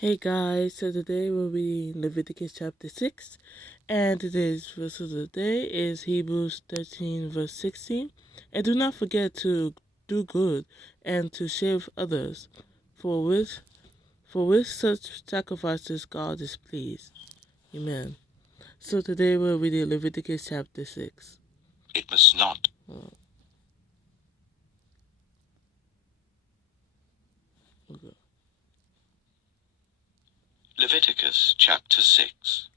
Hey guys, so today we'll be Leviticus Chapter 6, and today's verse of the day is Hebrews 13 verse 16. And do not forget to do good and to share with others, for with such sacrifices God is pleased. Amen. So today we'll read Leviticus Chapter 6. It must not. Okay. Leviticus Chapter 6.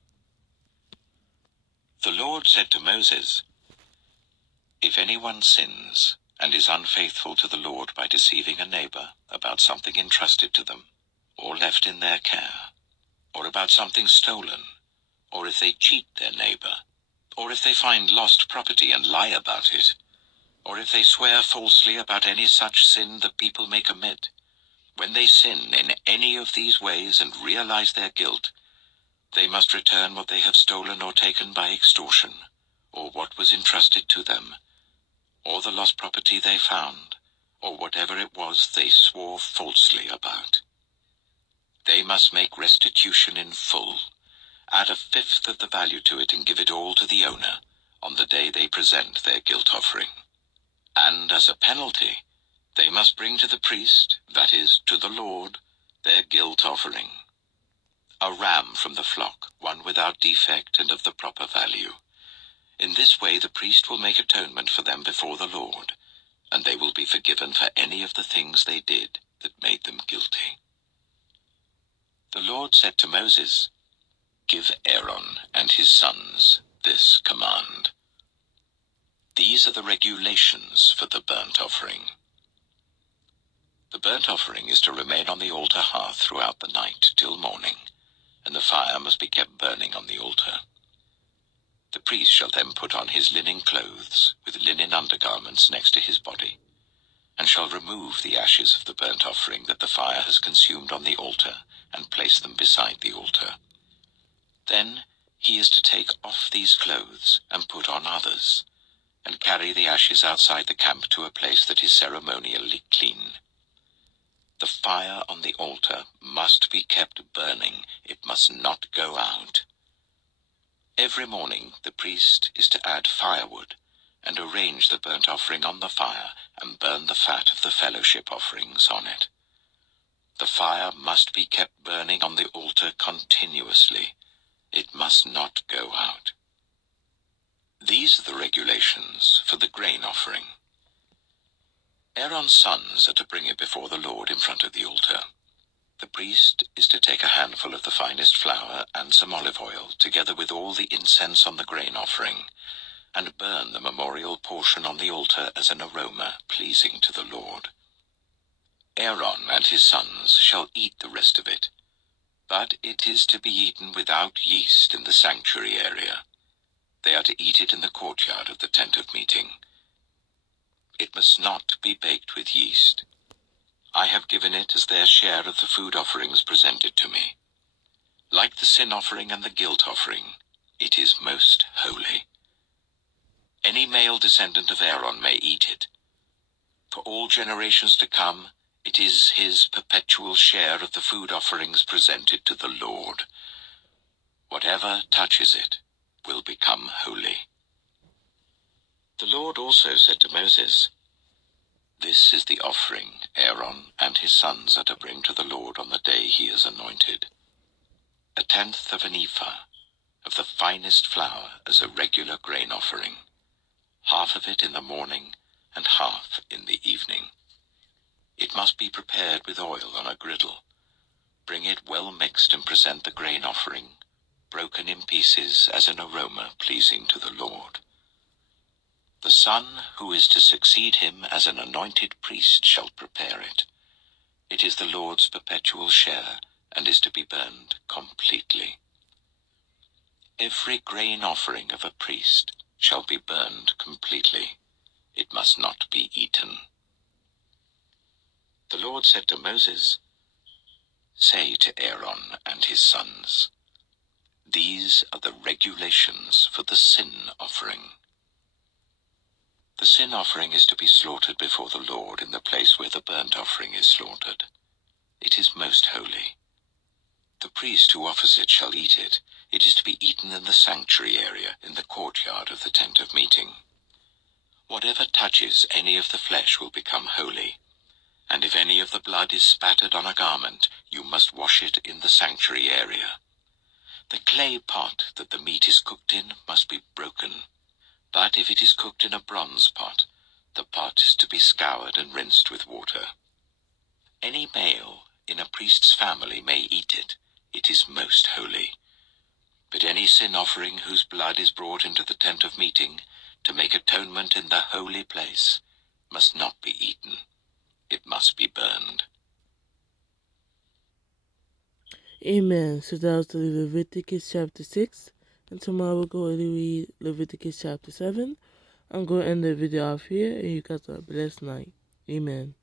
The Lord said to Moses, "If anyone sins and is unfaithful to the Lord by deceiving a neighbor about something entrusted to them, or left in their care, or about something stolen, or if they cheat their neighbor, or if they find lost property and lie about it, or if they swear falsely about any such sin that people may commit, when they sin in any of these ways and realize their guilt, they must return what they have stolen or taken by extortion, or what was entrusted to them, or the lost property they found, or whatever it was they swore falsely about. They must make restitution in full, add a fifth of the value to it and give it all to the owner on the day they present their guilt offering. And as a penalty, they must bring to the priest, that is, to the Lord, their guilt offering. A ram from the flock, one without defect and of the proper value. In this way the priest will make atonement for them before the Lord, and they will be forgiven for any of the things they did that made them guilty. The Lord said to Moses, "Give Aaron and his sons this command. These are the regulations for the burnt offering. The burnt offering is to remain on the altar hearth throughout the night till morning, and the fire must be kept burning on the altar. The priest shall then put on his linen clothes, with linen undergarments next to his body, and shall remove the ashes of the burnt offering that the fire has consumed on the altar, and place them beside the altar. Then he is to take off these clothes, and put on others, and carry the ashes outside the camp to a place that is ceremonially clean. The fire on the altar must be kept burning, it must not go out. Every morning the priest is to add firewood, and arrange the burnt offering on the fire, and burn the fat of the fellowship offerings on it. The fire must be kept burning on the altar continuously. It must not go out. These are the regulations for the grain offering. Aaron's sons are to bring it before the Lord in front of the altar. The priest is to take a handful of the finest flour and some olive oil, together with all the incense on the grain offering, and burn the memorial portion on the altar as an aroma pleasing to the Lord. Aaron and his sons shall eat the rest of it, but it is to be eaten without yeast in the sanctuary area. They are to eat it in the courtyard of the tent of meeting. It must not be baked with yeast. I have given it as their share of the food offerings presented to me. Like the sin offering and the guilt offering, it is most holy. Any male descendant of Aaron may eat it. For all generations to come, it is his perpetual share of the food offerings presented to the Lord. Whatever touches it will become holy. The Lord also said to Moses, "This is the offering Aaron and his sons are to bring to the Lord on the day he is anointed. 1/10 of an ephah of the finest flour as a regular grain offering, half of it in the morning and half in the evening. It must be prepared with oil on a griddle. Bring it well mixed and present the grain offering, broken in pieces as an aroma pleasing to the Lord. The son who is to succeed him as an anointed priest shall prepare it. It is the Lord's perpetual share, and is to be burned completely. Every grain offering of a priest shall be burned completely. It must not be eaten." The Lord said to Moses, "Say to Aaron and his sons, these are the regulations for the sin offering. The sin offering is to be slaughtered before the Lord in the place where the burnt offering is slaughtered. It is most holy. priest who offers it shall eat it, it is to be eaten in the sanctuary area in the courtyard of the tent of meeting. Whatever touches any of the flesh will become holy, and if any of the blood is spattered on a garment, you must wash it in the sanctuary area. The clay pot that the meat is cooked in must be broken, but if it is cooked in a bronze pot, the pot is to be scoured and rinsed with water. Any male in a priest's family may eat it. It is most holy. But any sin offering whose blood is brought into the tent of meeting to make atonement in the holy place must not be eaten. It must be burned. Amen. So that was the Leviticus chapter 6. And tomorrow we'll go and read Leviticus chapter 7. I'm going to end the video off here, and you guys have a blessed night. Amen.